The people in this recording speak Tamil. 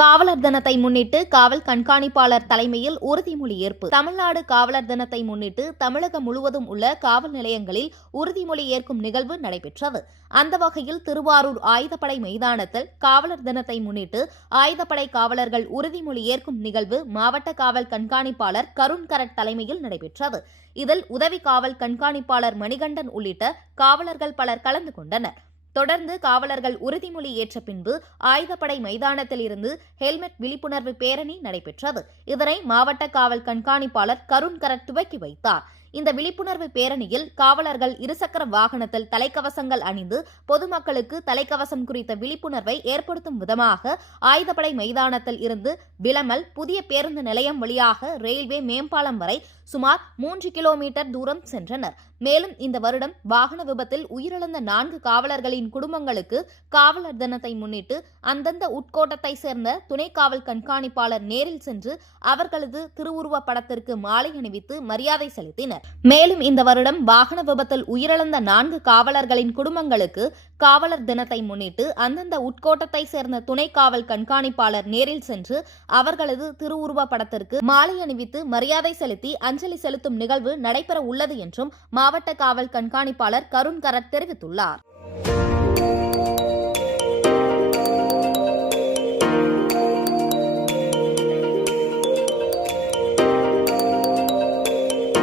காவலர் தினத்தை முன்னிட்டு காவல் கண்காணிப்பாளர் தலைமையில் உறுதிமொழி ஏற்பு. தமிழ்நாடு காவலர் தினத்தை முன்னிட்டு தமிழகம் முழுவதும் உள்ள காவல் நிலையங்களில் உறுதிமொழி ஏற்கும் நிகழ்வு நடைபெற்றது. அந்த வகையில் திருவாரூர் ஆயுதப்படை மைதானத்தில் காவலர் தினத்தை முன்னிட்டு ஆயுதப்படை காவலர்கள் உறுதிமொழி ஏற்கும் நிகழ்வு மாவட்ட காவல் கண்காணிப்பாளர் கருண் கரட் தலைமையில் நடைபெற்றது. இதில் உதவி காவல் கண்காணிப்பாளர் மணிகண்டன் உள்ளிட்ட காவலர்கள் பலர் கலந்து கொண்டனர். தொடர்ந்து காவலர்கள் உறுதிமொழி ஏற்ற பின்பு ஆயுதப்படை மைதானத்தில் இருந்து ஹெல்மெட் விழிப்புணர்வு பேரணி நடைபெற்றது. இதனை மாவட்ட காவல் கண்காணிப்பாளர் கருண் கரட் துவக்கி வைத்தார். இந்த விழிப்புணர்வு பேரணியில் காவலர்கள் இருசக்கர வாகனத்தில் தலைக்கவசங்கள் அணிந்து பொதுமக்களுக்கு தலைக்கவசம் குறித்த விழிப்புணர்வை ஏற்படுத்தும் விதமாக ஆயுதப்படை மைதானத்தில் இருந்து விளமல் புதிய பேருந்து நிலையம் வழியாக ரயில்வே மேம்பாலம் வரை சுமார் 3 கிலோமீட்டர் தூரம் சென்றனர். மேலும் இந்த வருடம் வாகன விபத்தில் உயிரிழந்த 4 காவலர்களின் குடும்பங்களுக்கு காவலர் தினத்தை முன்னிட்டு அந்தந்த உட்கோட்டத்தை சேர்ந்த துணை காவல் கண்காணிப்பாளர் நேரில் சென்று அவர்களது திருவுருவ படத்திற்கு மாலை அணிவித்து மரியாதை செலுத்தினர். மேலும் இந்த வருடம் வாகன விபத்தில் உயிரிழந்த 4 காவலர்களின் குடும்பங்களுக்கு காவலர் தினத்தை முன்னிட்டு அந்தந்த உட்கோட்டத்தை சேர்ந்த துணை காவல் கண்காணிப்பாளர் நேரில் சென்று அவர்களது திருவுருவ படத்திற்கு மாலை அணிவித்து மரியாதை செலுத்தி அஞ்சலி செலுத்தும் நிகழ்வு நடைபெற உள்ளது என்றும் மாவட்ட காவல் கண்காணிப்பாளர் கருண் கரட் தெரிவித்துள்ளார்.